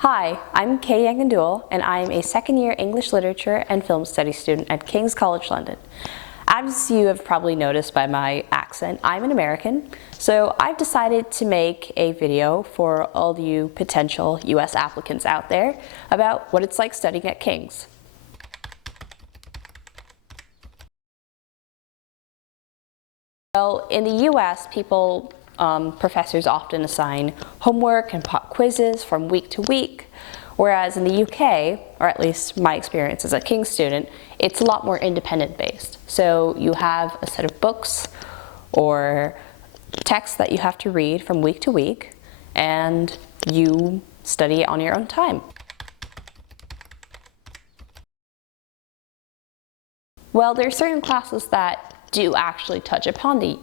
Hi, I'm Kay Yangandool, and I'm a second-year English Literature and Film Studies student at King's College London. As you have probably noticed by my accent, I'm an American, so I've decided to make a video for all you potential US applicants out there about what it's like studying at King's. Well, in the US, professors often assign homework and pop quizzes from week to week, whereas in the UK, or at least my experience as a King's student, it's a lot more independent based. So you have a set of books or texts that you have to read from week to week, and you study on your own time. Well, there are certain classes that do actually touch upon the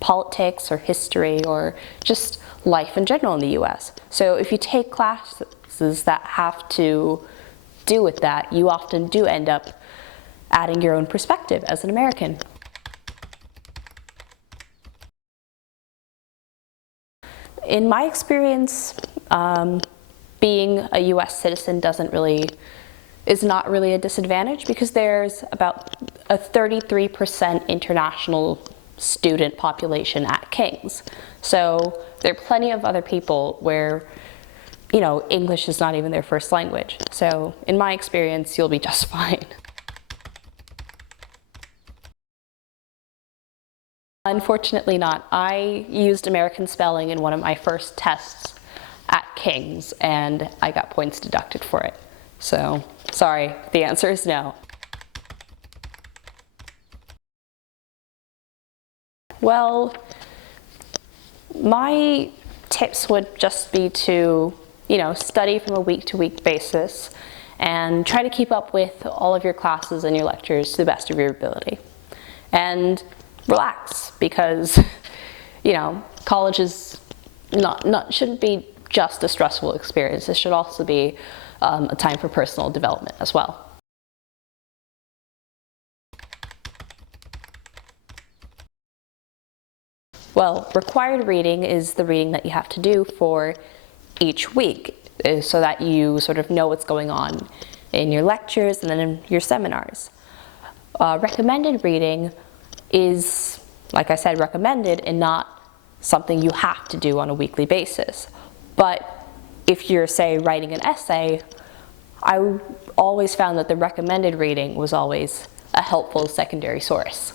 politics or history or just life in general in the US. So if you take classes that have to do with that, you often do end up adding your own perspective as an American. In my experience, being a US citizen is not really a disadvantage because there's about a 33% international student population at King's. So there are plenty of other people where, English is not even their first language. So in my experience, you'll be just fine. Unfortunately not. I used American spelling in one of my first tests at King's and I got points deducted for it. So, sorry, the answer is no. Well, my tips would just be to, study from a week-to-week basis and try to keep up with all of your classes and your lectures to the best of your ability. And relax, because, college is shouldn't be just a stressful experience. It should also be a time for personal development as well. Well, required reading is the reading that you have to do for each week so that you sort of know what's going on in your lectures and then in your seminars. Recommended reading is, like I said, recommended and not something you have to do on a weekly basis. But if you're, say, writing an essay, I always found that the recommended reading was always a helpful secondary source.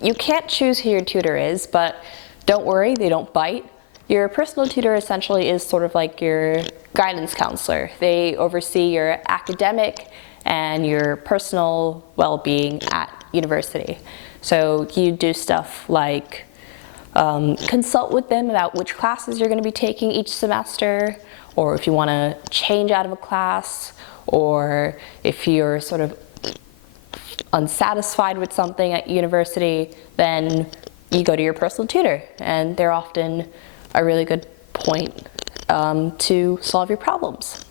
You can't choose who your tutor is, but don't worry, they don't bite. Your personal tutor essentially is sort of like your guidance counselor. They oversee your academic and your personal well-being at university. So you do stuff like consult with them about which classes you're going to be taking each semester, or if you want to change out of a class, or if you're sort of unsatisfied with something at university, then you go to your personal tutor, and they're often a really good point to solve your problems.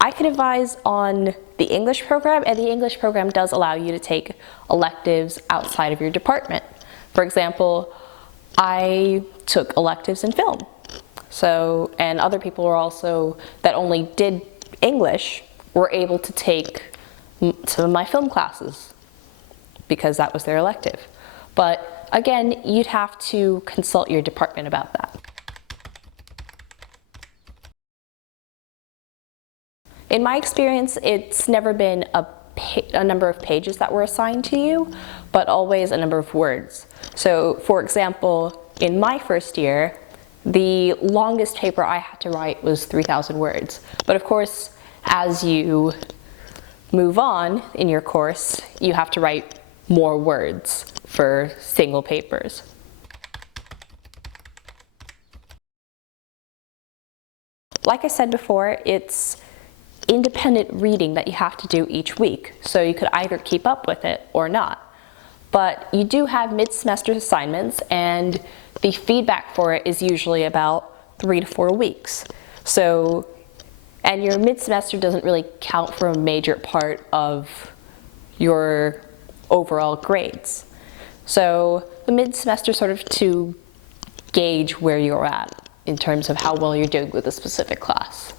I can advise on the English program, and the English program does allow you to take electives outside of your department. For example, I took electives in film. So, and other people were also, that only did English, were able to take some of my film classes because that was their elective. But again, you'd have to consult your department about that. In my experience, it's never been a number of pages that were assigned to you, but always a number of words. So, for example, in my first year, the longest paper I had to write was 3,000 words. But of course, as you move on in your course, you have to write more words for single papers. Like I said before, it's independent reading that you have to do each week, so you could either keep up with it or not. But you do have mid-semester assignments, and the feedback for it is usually about 3 to 4 weeks. So, and your mid-semester doesn't really count for a major part of your overall grades. So the mid-semester sort of to gauge where you're at in terms of how well you're doing with a specific class.